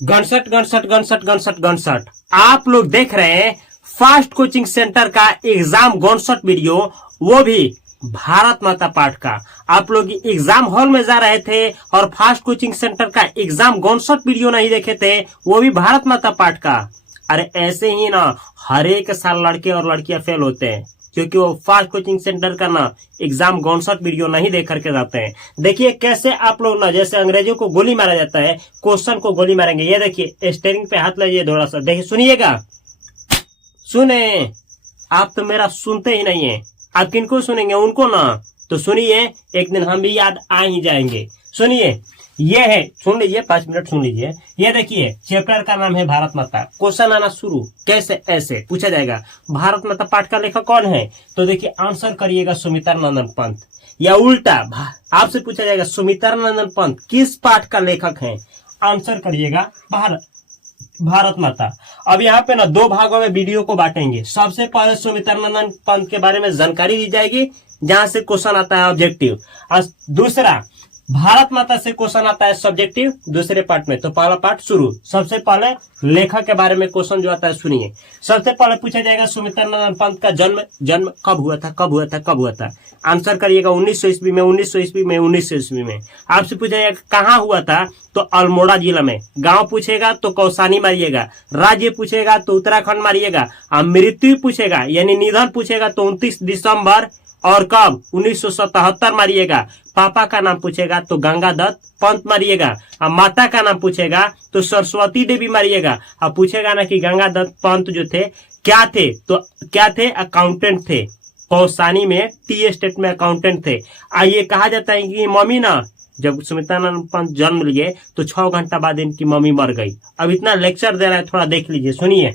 गनसट गनसट गनसट गनसट गनसट। आप लोग देख रहे हैं फास्ट कोचिंग सेंटर का एग्जाम गनसट वीडियो, वो भी भारत माता पाठ का। आप लोग एग्जाम हॉल में जा रहे थे और फास्ट कोचिंग सेंटर का एग्जाम गनसट वीडियो नहीं देखे थे, वो भी भारत माता पाठ का। अरे ऐसे ही ना हर एक साल लड़के और लड़कियां फेल होते हैं, क्योंकि वो फास्ट कोचिंग सेंटर का ना एग्जाम गनसट वीडियो नहीं देख करके जाते हैं। देखिए कैसे आप लोग ना, जैसे अंग्रेजों को गोली मारा जाता है, क्वेश्चन को गोली मारेंगे। ये देखिए स्टीयरिंग पे हाथ लीजिए थोड़ा सा, देखिए सुनिएगा। सुने, आप तो मेरा सुनते ही नहीं है। आप किनको सुनेंगे? उनको ना। तो सुनिए, एक दिन हम भी याद आ ही जाएंगे। सुनिए, ये है, सुन लीजिए, 5 मिनट सुन लीजिए। ये देखिए चैप्टर का नाम है भारत माता। क्वेश्चन आना शुरू कैसे ऐसे पूछा जाएगा, भारत माता पाठ का लेखक कौन है? तो देखिए आंसर करिएगा सुमित्रानंदन पंत, या उल्टा आपसे पूछा जाएगा सुमित्रानंदन पंत किस पाठ का लेखक है? आंसर करिएगा भारत माता। अब यहाँ पे ना 2 भागों में वीडियो को बांटेंगे। सबसे पहले सुमित्रानंदन पंत के बारे में जानकारी दी जाएगी, जहां से क्वेश्चन आता है ऑब्जेक्टिव, और दूसरा भारत माता से क्वेश्चन आता है सब्जेक्टिव दूसरे पार्ट में। तो पहला पार्ट शुरू। सबसे पहले लेखक के बारे में क्वेश्चन जो आता है सुनिए। सबसे पहले पूछा जाएगा सुमित्रानंदन पंत का जन्म कब हुआ था? आंसर करिएगा 1900 ईस्वी में, 1900 ईस्वी में, 1900 ईस्वी में। आपसे पूछा जाएगा कहाँ हुआ था? तो अल्मोड़ा जिला में। गांव पूछेगा तो कौसानी मारिएगा, राज्य पूछेगा तो उत्तराखंड मारिएगा, और मृत्यु पूछेगा यानी निधन पूछेगा तो 29 दिसंबर और कब 1977 मारिएगा। पापा का नाम पूछेगा तो गंगादत्त पंत मारिएगा, और माता का नाम पूछेगा तो सरस्वती देवी मारिएगा। अब पूछेगा ना कि गंगादत्त पंत जो थे क्या थे, तो क्या थे? अकाउंटेंट थे। कौसानी में टी स्टेट में अकाउंटेंट थे। आइए कहा जाता है कि मम्मी ना, जब सुमित्रानंद पंत जन्म लिए तो 6 घंटा बाद इनकी मम्मी मर गई। अब इतना लेक्चर दे रहा है, थोड़ा देख लीजिए, सुनिए।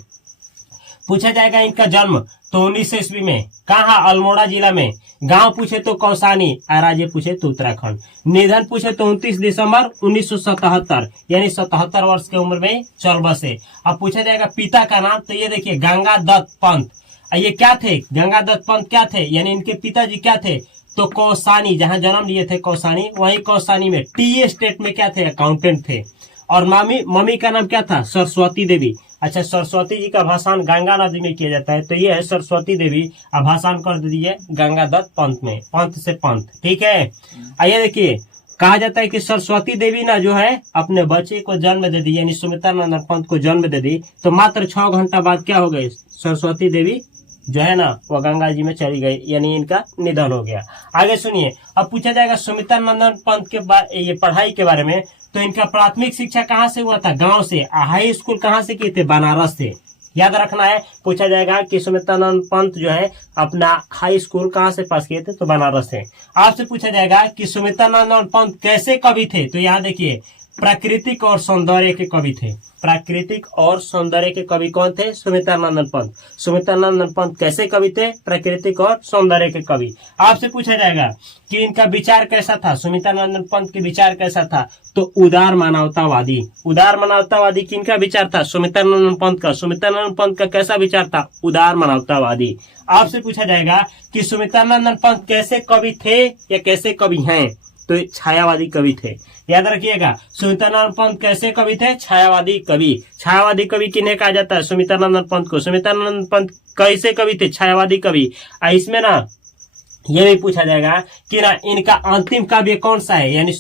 पूछा जाएगा इनका जन्म तो 1900 ईस्वी में। कहा? अल्मोड़ा जिला में। गांव पूछे तो कौसानी, और राज्य पूछे तो उत्तराखंड। निधन पूछे तो 29 दिसंबर 1977, यानी 77 वर्ष की उम्र में चल बसे। अब पूछा जाएगा पिता का नाम, तो ये देखिए गंगादत्त पंत। ये क्या थे? गंगादत्त पंत क्या थे, यानी इनके पिताजी क्या थे? तो कौसानी, जहां जन्म लिए थे कौसानी, वही कौसानी में टी स्टेट में क्या थे? अकाउंटेंट थे। और मम्मी का नाम क्या था? सरस्वती देवी। अच्छा, सरस्वती जी का भाषण गंगा नदी में किया जाता है, तो ये है सरस्वती देवी। अब भाषण कर दीजिए गंगादत्त पंत में, पंत से पंत, ठीक है। आइए देखिए, कहा जाता है कि सरस्वती देवी ना जो है अपने बच्चे को जन्म दे दी, यानी सुमित्रानंदन पंत को जन्म दे दी, तो मात्र 6 घंटा बाद क्या हो गई? सरस्वती देवी जो है ना वो गंगा जी में चली गई, यानी इनका निधन हो गया। आगे सुनिए, अब पूछा जाएगा सुमित्रानंदन पंत के ये पढ़ाई के बारे में। तो इनका प्राथमिक शिक्षा कहाँ से हुआ था? गांव से। हाई स्कूल कहाँ से किए थे? बनारस से। याद रखना है। पूछा जाएगा कि सुमित्रानंद पंत जो है अपना हाई स्कूल कहाँ से पास किए थे? तो बनारस से। आपसे पूछा जाएगा कि सुमित्रानंद पंत कैसे कवि थे? तो यहाँ देखिए, प्राकृतिक और सौंदर्य के कवि थे। प्राकृतिक और सौंदर्य के कवि कौन थे? सुमित्रानंदन पंत। सुमित्रानंदन पंत कैसे कवि थे? प्राकृतिक और सौंदर्य के कवि। आपसे पूछा जाएगा कि इनका विचार कैसा था? सुमित्रानंदन पंत के विचार कैसा था? तो उदार मानवतावादी। उदार मानवतावादी किनका विचार था? सुमित्रानंदन पंत का। सुमित्रानंदन पंत का कैसा विचार था? उदार मानवतावादी। आपसे पूछा जाएगा कि सुमित्रानंदन पंत कैसे कवि थे या कैसे कवि हैं? तो छायावादी कवि थे। याद रखिएगा, सुमित्रानंदन पंत कैसे कवि थे? छायावादी कवि। छायावादी कवि किन्हें कहा जाता है? सुमित्रानंदन पंत को। सुमित्रानंदन पंत कैसे कवि थे? छायावादी कवि। इसमें ना ये भी पूछा जाएगा कि ना इनका अंतिम काव्य कौन सा है, यानी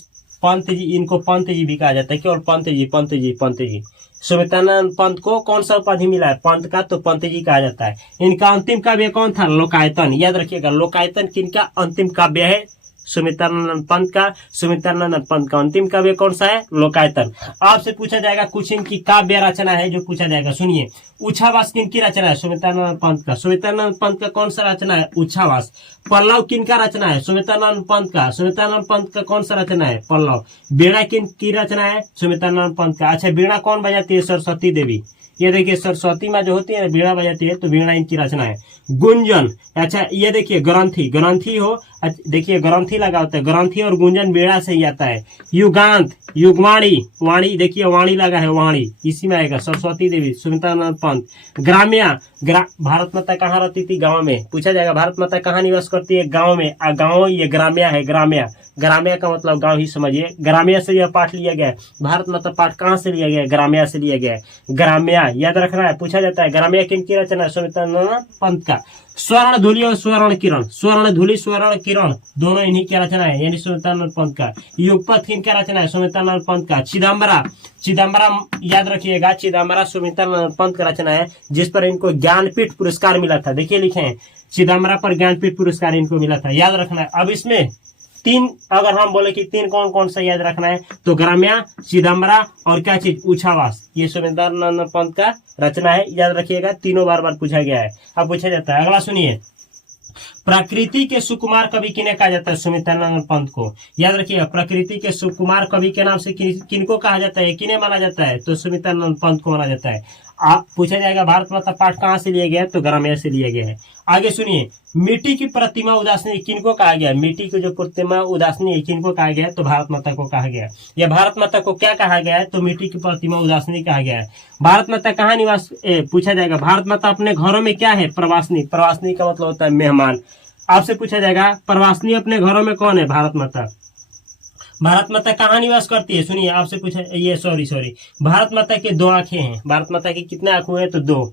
पंत जी, इनको पंत जी भी कहा जाता है, केवल पंत जी, पंत जी, पंत जी। सुमित्रानंद पंत को कौन सा उपाधि मिला है? पंत का, तो पंत जी कहा जाता है। इनका अंतिम काव्य कौन था? लोकायतन। याद रखिएगा, लोकायतन किनका अंतिम काव्य है? सुमित्रानंदन पंत का। सुमित्रानंदन पंत का अंतिम काव्य कौन सा है? लोकायतन। आपसे पूछा जाएगा कुछ इनकी काव्य रचना है जो पूछा जाएगा, सुनिए। उच्छावास किनकी रचना है? सुमित्रानंद पंत का। सुमित्रानंद पंत का कौन सा रचना है? उच्छावास। पल्लव किनका रचना है? सुमित्रानंद पंत का। सुमित्रानंद पंत का कौन सा रचना है? पल्लव। वीणा किनकी रचना है? सुमित्रानंद पंत का। अच्छा, वीणा कौन बजाती है? सरस्वती देवी। ये देखिए, सरस्वती माँ जो होती है वीणा बजाती है, तो वीणा इनकी रचना है। गुंजन, अच्छा ये देखिए, ग्रंथि। ग्रंथि हो, देखिए ग्रंथि ग्रंथि लगा होता है, ग्रंथि और गुंजन बेड़ा से ही आता है। युगांत, युगवाणी, वाणी देखिए वाणी लगा है, वाणी इसी में आएगा। सरस्वती देवी, सुमित्रानंद पंत। ग्राम्या, भारत माता कहाँ रहती थी? गाँव में। पूछा जाएगा भारत माता कहाँ निवास करती है? गाँव में। गाँव ये ग्राम्या है, ग्राम्या, ग्राम्या का मतलब गांव ही समझिए। ग्राम्या से यह पाठ लिया गया है। भारत माता पाठ कहाँ से लिया गया है? ग्राम्या से लिया गया है। ग्राम्या याद रखना है, पूछा जाता है। ग्राम्या किनकी रचना है? सुमित्रानंद पंत का। स्वर्ण धूलि और स्वर्ण किरण, स्वर्ण धूलि स्वर्ण किरण दोनों इन्हीं की रचना है, यानी सुमित्रानंद पंत का। युगपथ किनका रचना है? सुमित्रानंद पंत का। चिदम्बरा, चिदम्बरा याद रखिएगा, चिदम्बरा सुमित्रानंद पंत का रचना है, जिस पर इनको ज्ञानपीठ पुरस्कार मिला था। देखिए लिखे हैं, चिदम्बरा पर ज्ञानपीठ पुरस्कार इनको मिला था, याद रखना है। अब इसमें तीन, अगर हम बोले कि तीन कौन कौन सा याद रखना है, तो ग्राम्या, चिदम्बरा और क्या चीज? उछावास, ये सुमित्रानंद पंत का रचना है, याद रखिएगा। तीनों बार बार पूछा गया है। अब पूछा जाता है, अगला सुनिए। प्रकृति के सुकुमार कवि किन्हें कहा जाता है? सुमित्रानंद पंत को। याद रखिएगा, प्रकृति के सुकुमार कवि के नाम से किनको कहा जाता है, किन्हें माना जाता है? तो सुमित्रानंद पंत को माना जाता है। आप पूछा जाएगा भारत माता पाठ कहाँ से लिया गया है? तो ग्राम्या से लिया गया है। आगे सुनिए, मिट्टी की प्रतिमा उदासनी किनको कहा गया? मिट्टी की जो प्रतिमा उदासनी है किनको कहा गया है? तो भारत माता को कहा गया है। या भारत माता को क्या कहा गया है? तो मिट्टी की प्रतिमा उदासनी कहा गया है। भारत माता कहाँ निवास, पूछा जाएगा भारत माता अपने घरों में क्या है? प्रवासनी, प्रवासनी का मतलब होता है मेहमान। आपसे पूछा जाएगा प्रवासनी अपने घरों में कौन है? भारत माता। भारत माता कहाँ निवास करती है? सुनिए, आपसे पूछा, ये सॉरी, भारत माता के दो आंखें हैं। भारत माता की कितने आंखें हैं? तो दो।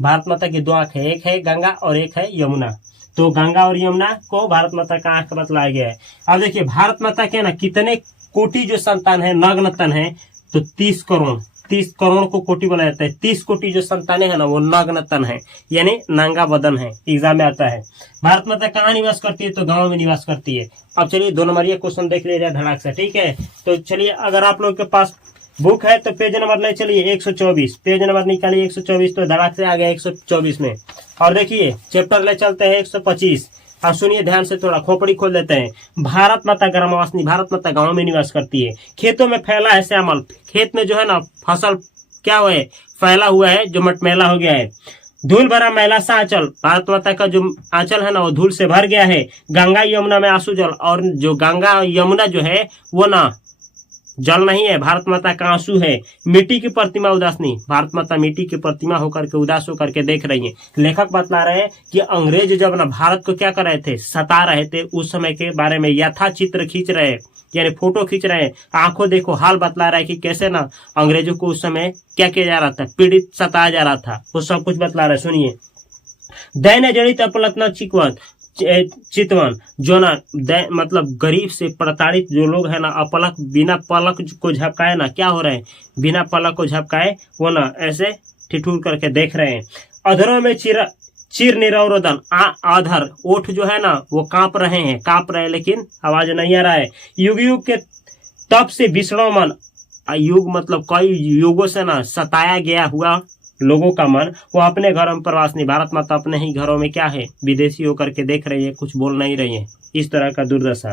भारत माता की दो आंखें, एक है गंगा और एक है यमुना। तो गंगा और यमुना को भारत माता का आंख बतलाया गया है। अब देखिए भारत माता के ना कितने कोटि जो संतान है, नग्न तन है, तो 30 करोड़, 30 करोड़ को कोटि बोला जाता है। 30 कोटि जो संतानें हैं ना, वो नग्न तन है, यानी नांगा बदन है, एग्जाम में आता है। भारत माता कहाँ निवास करती है? तो गांव में निवास करती है। अब चलिए 2 नंबर क्वेश्चन देख लिया जाए धड़ाक से, ठीक है। तो चलिए, अगर आप लोग के पास बुक है तो पेज नंबर ले चलिए 124, पेज नंबर निकालिए 124, तो धड़ाक से आ गया 124 में। और देखिए चैप्टर ले चलते हैं 125। अब सुनिए ध्यान से, थोड़ा खोपड़ी खोल देते हैं। भारत माता ग्रामवासिनी, भारत माता गांव में निवास करती है। खेतों में फैला है श्यामल, खेत में जो है ना फसल क्या हुआ है? फैला हुआ है, जो मटमैला हो गया है। धूल भरा मैला सा आंचल, भारत माता का जो आंचल है ना, वो धूल से भर गया है। गंगा यमुना में आंसू जल, और जो गंगा यमुना जो है वो ना जल नहीं है, भारत माता का आंसू है। मिट्टी की प्रतिमा उदासनी, भारत माता मिट्टी की प्रतिमा होकर के उदास होकर के देख रही है। लेखक बतला रहे हैं कि अंग्रेज जब ना भारत को क्या कर रहे थे? सता रहे थे। उस समय के बारे में यथा चित्र खींच रहे हैं, यानी फोटो खींच रहे हैं। आंखों देखो हाल बतला रहा है कि कैसे ना अंग्रेजों को उस समय क्या किया जा रहा था? पीड़ित, सताया जा रहा था। वो सब कुछ बतला रहा है, सुनिए। दैन्य जड़ित अपलतना चितवन, जो ना मतलब गरीब से प्रताड़ित जो लोग है ना, अपलक, बिना पलक को झपकाए ना, क्या हो रहे हैं? बिना पलक को झपकाए वो ना ऐसे ठिठुर करके देख रहे हैं। अधरों में चिर निरवरोदन, आधर, ओठ जो है ना वो कांप रहे हैं, लेकिन आवाज नहीं आ रहा है। युग युग के तप से विष्णु मन, युग मतलब कई युगों से ना सताया गया हुआ लोगों का मन, वो अपने घरों में प्रवासनी, भारत माता अपने ही घरों में क्या है? विदेशी होकर के देख रही है, कुछ बोल नहीं रही है। इस तरह का दुर्दशा।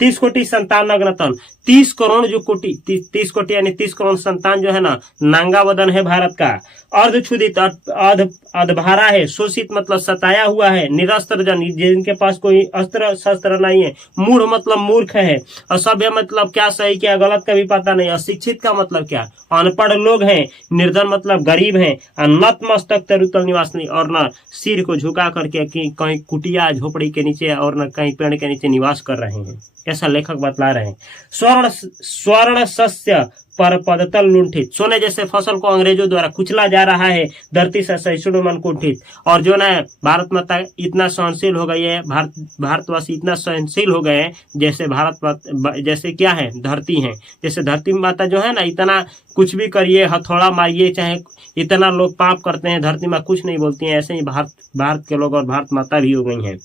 30 कोटि संतान नग्नतन, 30 करोड़ जो कोटि, 30 कोटि यानी 30 करोड़ संतान जो है ना, नांगा वदन है भारत का। अर्धक्षुदित, अधभारा है। शोषित मतलब सताया हुआ है। निरस्त्र जन, जिनके पास कोई अस्त्र शस्त्र नहीं है। मूढ़ मतलब मूर्ख है। असभ्य मतलब क्या सही क्या गलत का भी पता नहीं। अशिक्षित का मतलब क्या? अनपढ़ लोग हैं। निर्धन मतलब गरीब हैं। नतमस्तक तरुतल निवासनी, और न सिर को झुका करके कहीं कुटिया झोपड़ी के नीचे और न कहीं पेड़ के नीचे निवास कर रहे हैं, ऐसा लेखक बतला रहे हैं। स्वर्ण सस्य पर पदतल लुंठित, सोने जैसे फसल को अंग्रेजों द्वारा कुचला जा रहा है। धरती से सहिष्णु मन कुंठित, और जो ना भारत माता इतना सहनशील हो गई है, भारतवासी इतना सहनशील हो गए हैं, जैसे क्या है? धरती है। जैसे धरती माता जो है ना, इतना कुछ भी करिए, हथौड़ा मारिए, चाहे इतना लोग पाप करते हैं, धरती माँ कुछ नहीं बोलती है। ऐसे ही भारत के लोग और भारत माता भी हो गई हैं।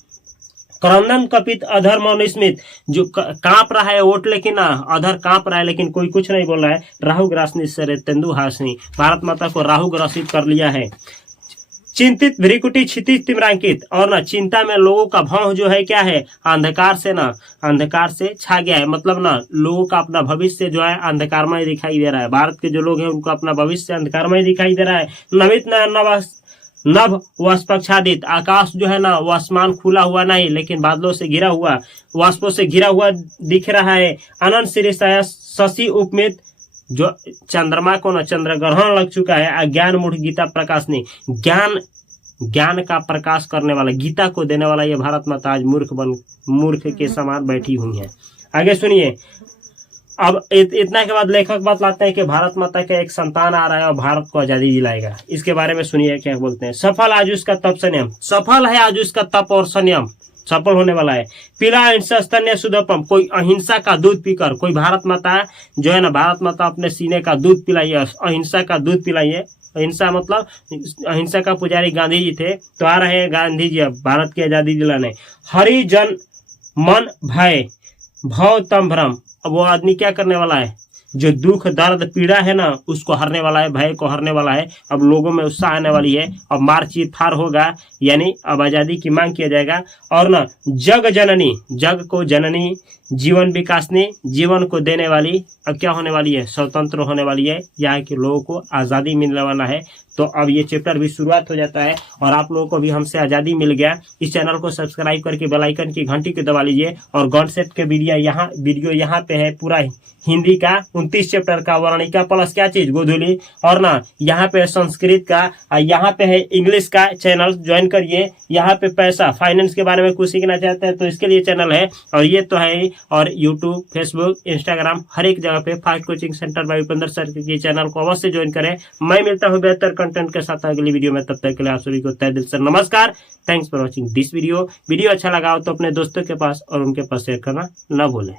क्रंदन कपित अधर मौन स्मित, जो कांप रहा है ओट, लेकिन अधर कांप रहा है, लेकिन कोई कुछ नहीं बोल रहा है। राहु ग्रासनी सरे तेंदु हासनी, भारत माता को राहु ग्रसित कर लिया है। चिंतित भ्रिकुटी क्षितिज तिम्रांकित, और ना चिंता में लोगों का भाव जो है क्या है? अंधकार से छा गया है। मतलब ना लोगों का अपना भविष्य जो है अंधकारमय दिखाई दे रहा है। भारत के जो लोग हैं उनको अपना भविष्य अंधकारमय दिखाई दे रहा है। नमित नभ वस्पक्षादित, आकाश जो है ना वो आसमान खुला हुआ नहीं लेकिन बादलों से घिरा हुआ, वाष्पों से घिरा हुआ दिख रहा है। अनंत श्रीषाया शशि उपमित, जो चंद्रमा को ना चंद्र ग्रहण लग चुका है। अज्ञान मूढ़ गीता प्रकाशनी, ज्ञान का प्रकाश करने वाला, गीता को देने वाला ये भारत माता आज मूर्ख के समान बैठी हुई है। आगे सुनिए। अब इतना के बाद लेखक बात लाते हैं कि भारत माता का एक संतान आ रहा है और भारत को आजादी दिलाएगा। इसके बारे में सुनिए क्या बोलते हैं। सफल आज उसका तप संयम, सफल है आज उसका तप और संयम, सफल होने वाला है। पीला अहिंसा स्तन्य सुदपम, कोई अहिंसा का दूध पीकर, कोई भारत माता जो है ना, भारत माता अपने सीने का दूध पिलाइए, अहिंसा का दूध पिलाइए। अहिंसा मतलब अहिंसा का पुजारी गांधी जी थे, तो आ रहे हैं गांधी जी अब भारत की आजादी दिलाने। हरि जन मन भय भव तम भ्रम, अब वो आदमी क्या करने वाला है, जो दुख दर्द पीड़ा है ना उसको हरने वाला है, भय को हरने वाला है। अब लोगों में उत्साह आने वाली है, अब मार चीर फाड़ होगा, यानी अब आजादी की मांग किया जाएगा। और ना जग जननी, जग को जननी, जीवन विकासनी, जीवन को देने वाली, अब क्या होने वाली है, स्वतंत्र होने वाली है, यहाँ के लोगों को आज़ादी मिलने वाला है। तो अब ये चैप्टर भी शुरुआत हो जाता है और आप लोगों को भी हमसे आज़ादी मिल गया। इस चैनल को सब्सक्राइब करके बेल आइकन की घंटी को दबा लीजिए। और गॉडसेट के वीडियो यहाँ पे है, पूरा हिंदी का 29 चैप्टर का, वर्णिका प्लस क्या चीज गोधुली, और ना यहाँ पे संस्कृत का, यहाँ पे है इंग्लिश का चैनल, ज्वाइन करिए। यहाँ पे पैसा फाइनेंस के बारे में कुछ सीखना चाहते हैं तो इसके लिए चैनल है, और ये तो है। और यूट्यूब, फेसबुक, इंस्टाग्राम, हर एक जगह पे fast coaching centre by Upendra sir के चैनल को अवश्य ज्वाइन करें। मैं मिलता हूँ बेहतर कंटेंट के साथ अगली वीडियो में, तब तक के लिए आप सभी को तहे दिल से नमस्कार। Thanks for watching this video. Video अच्छा लगा हो तो अपने दोस्तों के पास और उनके पास शेयर करना न भूलें।